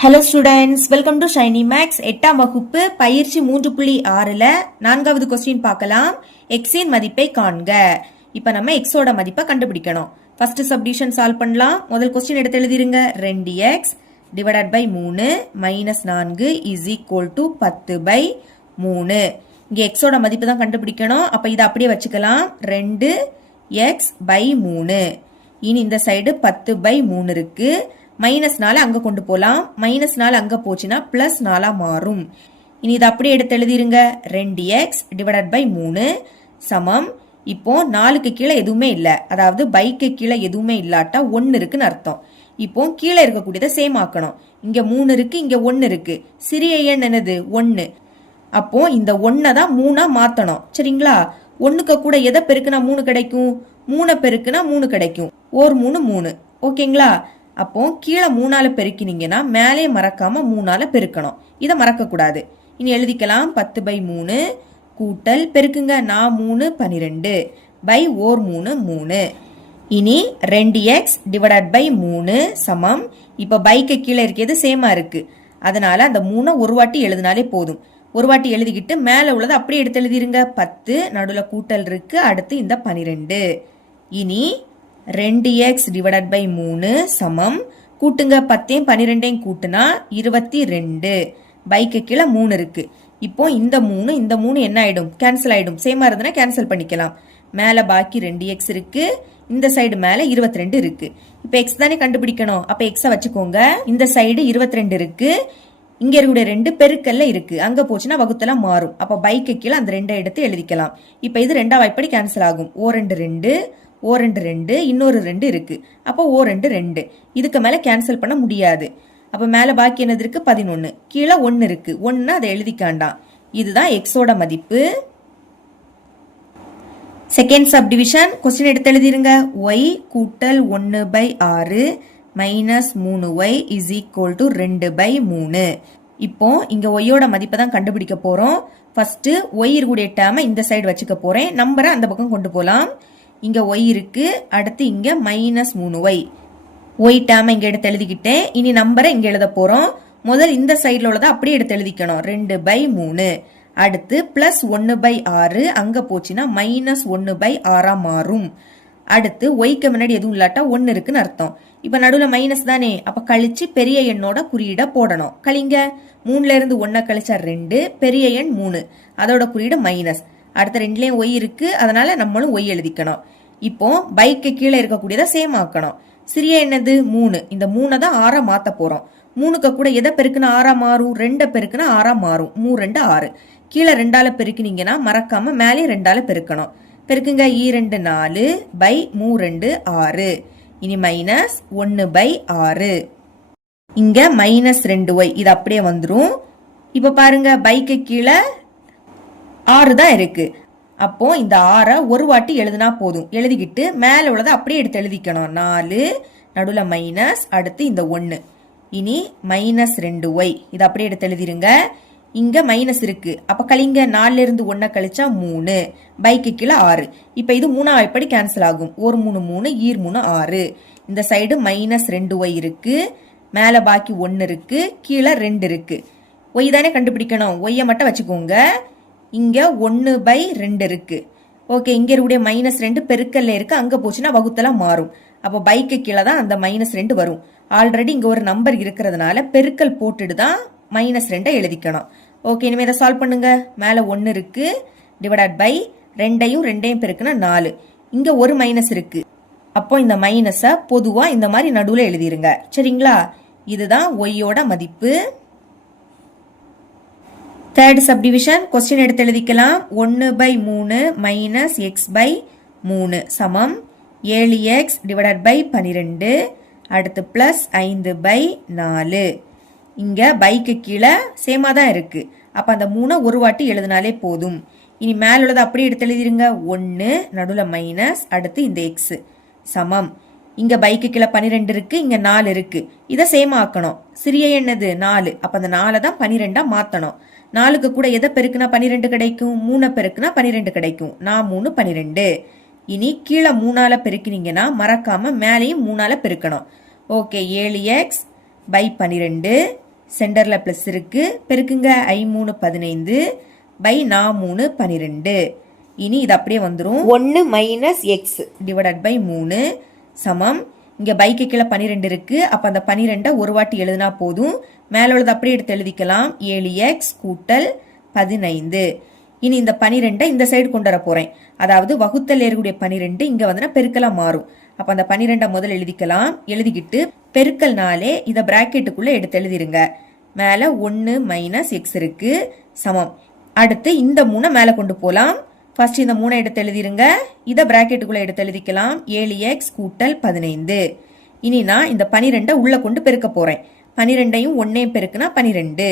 Hello students welcome to Shiny Maths எட்டாம் வகுப்பு பயிற்சி மூன்று புள்ளி ஆறில் நான்காவது கொஸ்டின் பார்க்கலாம். எக்ஸின் மதிப்பை காண்க. இப்போ நம்ம எக்ஸோட மதிப்பை கண்டுபிடிக்கணும். ஃபர்ஸ்ட் சப்டிஷன் சால்வ் பண்ணலாம். முதல் கொஸ்டின் எடுத்து எழுதிருங்க. ரெண்டு எக்ஸ் டிவைடட் பை மூணு மைனஸ் நான்கு இஸ் ஈக்குவல் டு பத்து பை மூணு. இங்கே எக்ஸோட மதிப்பு தான் கண்டுபிடிக்கணும். அப்போ இதை அப்படியே வச்சுக்கலாம். ரெண்டு எக்ஸ் பை மூணு. இனி இந்த சைடு பத்து பை மூணு இருக்குது மைனஸ் நாலு அங்கே கொண்டு போகலாம் மைனஸ் நாலு அங்கே போச்சுன்னா ப்ளஸ் நாலாக மாறும். இனி இதை அப்படியே எடுத்து எழுதிருங்க. ரெண்டு எக்ஸ் டிவைடட் பை மூணு சமம். இப்போ நாலுக்கு கீழே எதுவுமே இல்லை. அதாவது பைக்கு கீழே எதுவுமே இல்லாட்டா ஒன்று இருக்குன்னு அர்த்தம். இப்போ கீழே இருக்கக்கூடியதை சேம் ஆக்கணும். இங்க மூணு இருக்கு இங்க ஒன்று இருக்கு. சிறிய எண் என்னது? ஒன்று அப்போ இந்த ஒன்றை தான் மூணா மாத்தணும். சரிங்களா? ஒண்ணுக்கு கூட எதை பெருக்குனா மூணு கிடைக்கும்? மூணை பெருக்குனா மூணு கிடைக்கும். ஓர் மூணு மூணு. ஓகேங்களா? அப்போ கீழே மூணால பெருக்கினீங்கன்னா மேலே மறக்காம மூணால பெருக்கணும். இதை மறக்கக்கூடாது. இனி எழுதிக்கலாம். பத்து பை மூணு கூட்டல் பெருக்குங்க. நான் மூணு பன்னிரெண்டு பை ஓர் மூணு மூணு. இனி ரெண்டு எக்ஸ் டிவைடட் பை மூணு சமம். இப்போ பைக்கு கீழே இருக்கிறது சேமா இருக்கு. அதனால அந்த மூணை ஒரு வாட்டி எழுதினாலே போதும். ஒரு வாட்டி எழுதிக்கிட்டு மேலே உள்ளதை அப்படியே எடுத்து எழுதிருங்க. பத்து நடுவில் கூட்டல் இருக்கு. அடுத்து இந்த பனிரெண்டு. இனி ரெண்டு எக்ஸ் டிவைடட் பை மூணு சமம். கூட்டுங்க பத்தையும் பன்னிரெண்டையும் கூட்டுனா இருபத்தி ரெண்டு. பைக்கு கீழே மூணு இருக்கு. இப்போ இந்த மூணு இந்த மூணு என்ன ஆயிடும்? கேன்சல் ஆயிடும். சேமா இருந்ததுன்னா கேன்சல் பண்ணிக்கலாம். மேலே பாக்கி ரெண்டு எக்ஸ் இருக்கு. இந்த சைடு மேலே இருபத்தி ரெண்டு இருக்கு. இப்போ எக்ஸ் தானே கண்டுபிடிக்கணும்? அப்போ எக்ஸை வச்சுக்கோங்க. இந்த சைடு இருபத்தி ரெண்டு இருக்கு. இங்க இருக்கக்கூடிய ரெண்டு பெருக்கல்ல இருக்கு. அங்க போச்சுன்னா வகுத்தெல்லாம் மாறும். அப்ப பைக்கு கீழே அந்த ரெண்டை எடுத்து எழுதிக்கலாம். இப்ப இது ரெண்டா வாய்ப்படி கேன்சல் ஆகும். ஓ ரெண்டு ரெண்டு. ஓ ரெண்டு ரெண்டு இன்னொரு ரெண்டு இருக்குது அப்போ ஓ ரெண்டு ரெண்டு. இதுக்கு மேலே கேன்சல் பண்ண முடியாது. அப்போ மேலே பாக்கி என்னது இருக்குது பதினொன்று கீழே ஒன்று இருக்குது ஒன்று அதை எழுதிக்காண்டாம் இதுதான் எக்ஸோட மதிப்பு. செகண்ட் சப் டிவிஷன் கொஸ்டின் எடுத்து எழுதிருங்க. ஒய் கூட்டல் ஒன்று பை ஆறு மைனஸ் மூணு ஒய் இஸ் ஈக்குவல் டு ரெண்டு பை மூணு. இப்போ இங்கே ஒய்யோட மதிப்பை தான் கண்டுபிடிக்க போகிறோம் ஃபஸ்ட்டு ஒய் இருக்கக்கூடிய டேமை இந்த சைடு வச்சுக்க போகிறேன் நம்பரை அந்த பக்கம் கொண்டு போகலாம் இங்கே ஒய் இருக்குது அடுத்து இங்கே மைனஸ் மூணு ஒய் ஒய் டேமை இங்கே எடுத்து எழுதிக்கிட்டேன் இனி நம்பரை இங்கே எழுத போகிறோம் முதல் இந்த சைடில் உள்ளதை அப்படியே எடுத்து எழுதிக்கணும். ரெண்டு பை மூணு. அடுத்து பிளஸ் ஒன்று பை ஆறு அங்கே போச்சுன்னா மைனஸ் ஒன்று பை ஆறாக மாறும். அடுத்து ஒய்க்கு முன்னாடி எதுவும் இல்லாட்டா ஒன்று இருக்குன்னு அர்த்தம். இப்போ நடுவில் மைனஸ் தானே. அப்போ கழிச்சு பெரிய எண்ணோட குறியீட போடணும். கழிங்க. மூணுல இருந்து ஒன்ன கழிச்சா ரெண்டு பெரிய எண் மூணு. அதோட குறியீடு மைனஸ் அடுத்த ரெண்டுலேயும் ஒய் இருக்கு. அதனால நம்மளும் ஒய் எழுதிக்கணும். இப்போ பைக்கு கீழே இருக்கக்கூடியதை சேம் ஆக்கணும். சிறிய என்னது? மூணு. இந்த மூணை தான் ஆறா மாத்த போறோம். மூணுக்கு கூட எதை பெருக்குனா ஆறா மாறும்? ரெண்டை பெருக்குனா ஆறா மாறும். மூ ரெண்டு ஆறு. கீழே ரெண்டால பெருக்கினீங்கன்னா மறக்காம மேலே ரெண்டால பெருக்கணும். பெருக்குங்க. ஈ ரெண்டு நாலு பை மூ ரெண்டு ஆறு. இனி மைனஸ் ஒன்னு பை ஆறு. இங்க மைனஸ் ரெண்டு ஒய். இது அப்படியே வந்துடும் இப்ப பாருங்க பைக்கு கீழே ஆறு தான் இருக்கு. அப்போ இந்த ஆறை ஒரு வாட்டி எழுதுனா போதும். எழுதிக்கிட்டு மேலே உள்ளதை அப்படியே எடுத்து எழுதிக்கணும். நாலு நடுவில் மைனஸ் அடுத்து இந்த ஒன்று இனி மைனஸ் ரெண்டு ஒய் இதை அப்படியே எடுத்து எழுதிருங்க. இங்கே மைனஸ் இருக்கு. அப்போ கழிங்க. நாலுல இருந்து ஒன்ன கழிச்சா மூணு. பைக்கு கீழே ஆறு. இப்போ இது மூணா எப்படி கேன்சல் ஆகும். ஒரு மூணு மூணு ஈர் மூணு ஆறு. இந்த சைடு மைனஸ் ரெண்டு ஒய் இருக்கு. மேலே பாக்கி ஒன்று இருக்கு. கீழே ரெண்டு இருக்கு. ஒய் தானே கண்டுபிடிக்கணும். ஒய்யை மட்டும் வச்சுக்கோங்க. இங்கே ஒன்று பை ரெண்டு இருக்குது ஓகே இங்கே இருக்கக்கூடிய மைனஸ் ரெண்டு பெருக்கல்ல இருக்குது அங்கே போச்சுன்னா வகுத்தெல்லாம் மாறும். அப்போ பைக்கு கீழே தான் அந்த மைனஸ் ரெண்டு வரும். ஆல்ரெடி இங்கே ஒரு நம்பர் இருக்கிறதுனால பெருக்கல் போட்டுட்டு தான் மைனஸ் ரெண்டை எழுதிக்கணும். ஓகே இனிமேல் இதை சால்வ் பண்ணுங்க. மேலே ஒன்று இருக்குது டிவைடட் பை ரெண்டையும் ரெண்டையும் பெருக்குன்னா நாலு. இங்கே ஒரு மைனஸ் இருக்குது அப்போ இந்த மைனஸை பொதுவாக இந்த மாதிரி நடுவில் எழுதிருங்க. சரிங்களா? இதுதான் ஒய்யோட மதிப்பு. தேர்ட் சப்டிவிஷன் கொஸ்டின் எடுத்து எழுதிக்கலாம் ஒன்று பை மூணு மைனஸ் எக்ஸ் பை மூணு சமம். ஏழு எக்ஸ் டிவைடட் பை பன்னிரெண்டு அடுத்து ப்ளஸ் ஐந்து பை நாலு. இங்கே பைக்கு கீழே சேமாக தான் இருக்குது அப்போ அந்த மூணை ஒரு வாட்டி எழுதினாலே போதும். இனி மேலே உள்ளதை அப்படியே எடுத்து எழுதிருங்க. ஒன்று நடுவில் மைனஸ் அடுத்து இந்த எக்ஸு சமம். இங்க பைக்கு கீழே பன்னிரெண்டு இருக்கு இங்க நாலு இருக்கு. இதை சேம் ஆக்கணும். சிறிய எண்ணது நாலு. அப்ப அந்த நாலை தான் பன்னிரெண்டா மாத்தணும். நாலுக்கு கூட எதை பெருக்குனா பன்னிரெண்டு கிடைக்கும்? மூணை பெருக்குனா பன்னிரெண்டு கிடைக்கும். நான் மூணு பன்னிரெண்டு இனி கீழே மூணால பெருக்கினீங்கன்னா மறக்காம மேலேயும் மூணால பெருக்கணும். ஓகே ஏழு எக்ஸ் பை பன்னிரெண்டு சென்டரில் ப்ளஸ் இருக்கு. பெருக்குங்க ஐ மூணு பதினைந்து. பை நா மூணு பன்னிரெண்டு இனி இது அப்படியே வந்துடும் ஒன்று மைனஸ் எக்ஸ் டிவைடட் பை மூணு. சமம். இங்கே பைக்கு கீழே பன்னிரெண்டு இருக்கு. அப்போ அந்த பன்னிரெண்டை ஒரு வாட்டி எழுதினா போதும். மேலே உள்ளது அப்படியே எடுத்து எழுதிக்கலாம். ஏழு எக்ஸ் கூட்டல் பதினைந்து. இனி இந்த பனிரெண்டை இந்த சைடு கொண்டு வர போறேன். அதாவது வகுத்தல் ஏறக்கூடிய பனிரெண்டு இங்க வந்து பெருக்கலா மாறும். அப்ப அந்த பனிரெண்டை முதல் எழுதிக்கலாம். எழுதிக்கிட்டு பெருக்கல்னாலே இதை பிராக்கெட்டுக்குள்ள எடுத்து எழுதிருங்க. மேல ஒன்னு மைனஸ் எக்ஸ் இருக்கு. சமம். அடுத்து இந்த மூணை மேல கொண்டு போலாம் ஃபர்ஸ்ட் இந்த மூணை எடுத்து எழுதிருங்க. இதை பிராக்கெட்டுக்குள்ள எடுத்து எழுதிக்கலாம். ஏழு எக்ஸ் கூட்டல் பதினைந்து. இனி நான் இந்த பனிரெண்டை உள்ளே கொண்டு பெருக்க போகிறேன் பனிரெண்டையும் ஒன்னையும் பெருக்குனா பனிரெண்டு.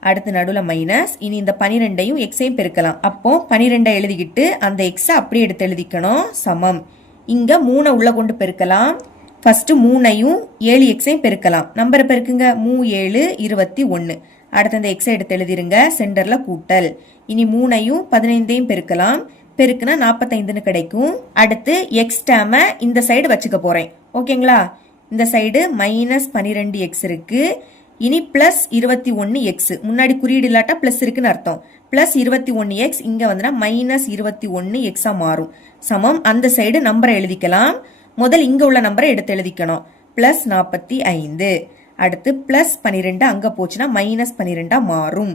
அடுத்து நடுவில் மைனஸ் இனி இந்த பனிரெண்டையும் எக்ஸையும் பெருக்கலாம். அப்போ பனிரெண்டை எழுதிக்கிட்டு அந்த எக்ஸை அப்படியே எடுத்து எழுதிக்கணும். சமம். இங்கே மூணை உள்ளே கொண்டு பெருக்கலாம். ஃபர்ஸ்ட் மூணையும் ஏழு எக்ஸையும் பெருக்கலாம். நம்பரை பெருக்குங்க. மூ ஏழு இருபத்தி ஒன்று அடுத்து அந்த எக்ஸை எடுத்து எழுதிருங்க. சென்டரில் கூட்டல். இனி மூணையும் பதினைந்தையும் பெருக்கலாம். பெருக்குனா நாற்பத்தைந்துன்னு கிடைக்கும். அடுத்து எக்ஸ் டேமை இந்த சைடு வச்சுக்க போகிறேன் ஓகேங்களா? இந்த சைடு மைனஸ் பன்னிரெண்டு எக்ஸ் இருக்குது இனி ப்ளஸ் இருபத்தி ஒன்று எக்ஸ் முன்னாடி குறியீடு இல்லாட்டா ப்ளஸ் இருக்குன்னு அர்த்தம். ப்ளஸ் இருபத்தி ஒன்று எக்ஸ் இங்கே வந்துன்னா மைனஸ் இருபத்தி ஒன்று எக்ஸாக மாறும். சமம். அந்த சைடு நம்பரை எழுதிக்கலாம். முதல் இங்கே உள்ள நம்பரை எடுத்து எழுதிக்கணும். ப்ளஸ் நாற்பத்தி ஐந்து. அடுத்து ப்ளஸ் பன்னிரெண்டு அங்கே போச்சுன்னா மைனஸ் பன்னிரெண்டாக மாறும்.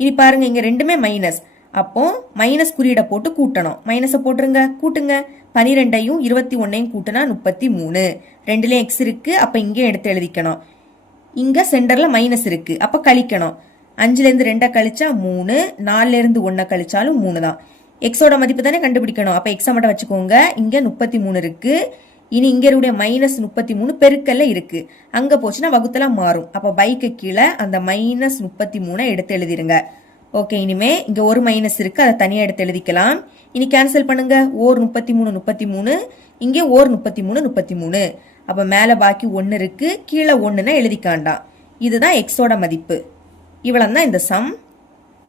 இனி பாருங்க இங்கே ரெண்டுமே மைனஸ் அப்போ மைனஸ் குறியீடை போட்டு கூட்டணும். மைனஸை போட்டுருங்க கூட்டுங்க. பனிரெண்டையும் இருபத்தி ஒன்னையும் கூட்டினா முப்பத்தி மூணு. ரெண்டுலேயும் எக்ஸ் இருக்குது அப்போ இங்கே எடுத்து எழுதிக்கணும். இங்கே சென்டரில் மைனஸ் இருக்குது அப்போ கழிக்கணும். அஞ்சுலேருந்து ரெண்டை கழிச்சா மூணு நாலுலேருந்து ஒன்றை கழிச்சாலும் மூணு தான். எக்ஸோட மதிப்பு தானே கண்டுபிடிக்கணும். அப்போ எக்ஸை மட்டும் வச்சுக்கோங்க இங்கே முப்பத்தி மூணு இருக்குது இனி இங்க இருடைய மைனஸ் முப்பத்தி மூணு பெருக்கல்ல இருக்கு. அங்க போச்சுன்னா வகுத்தலாம் மாறும். அப்ப பைக்கு கீழே அந்த மைனஸ் முப்பத்தி மூணை எடுத்து எழுதிருங்க. ஓகே இனிமே இங்க ஒரு மைனஸ் இருக்கு. அதை தனியா எடுத்து எழுதிக்கலாம். இனி கேன்சல் பண்ணுங்க. ஓர் முப்பத்தி மூணு முப்பத்தி மூணு. இங்கே ஓர் முப்பத்தி மூணு முப்பத்தி மூணு. அப்ப மேல பாக்கி ஒன்னு இருக்கு. கீழே ஒன்றுன்னா எழுதிக்காண்டாம். இதுதான் எக்ஸோட மதிப்பு. இவ்வளவு தான் இந்த சம்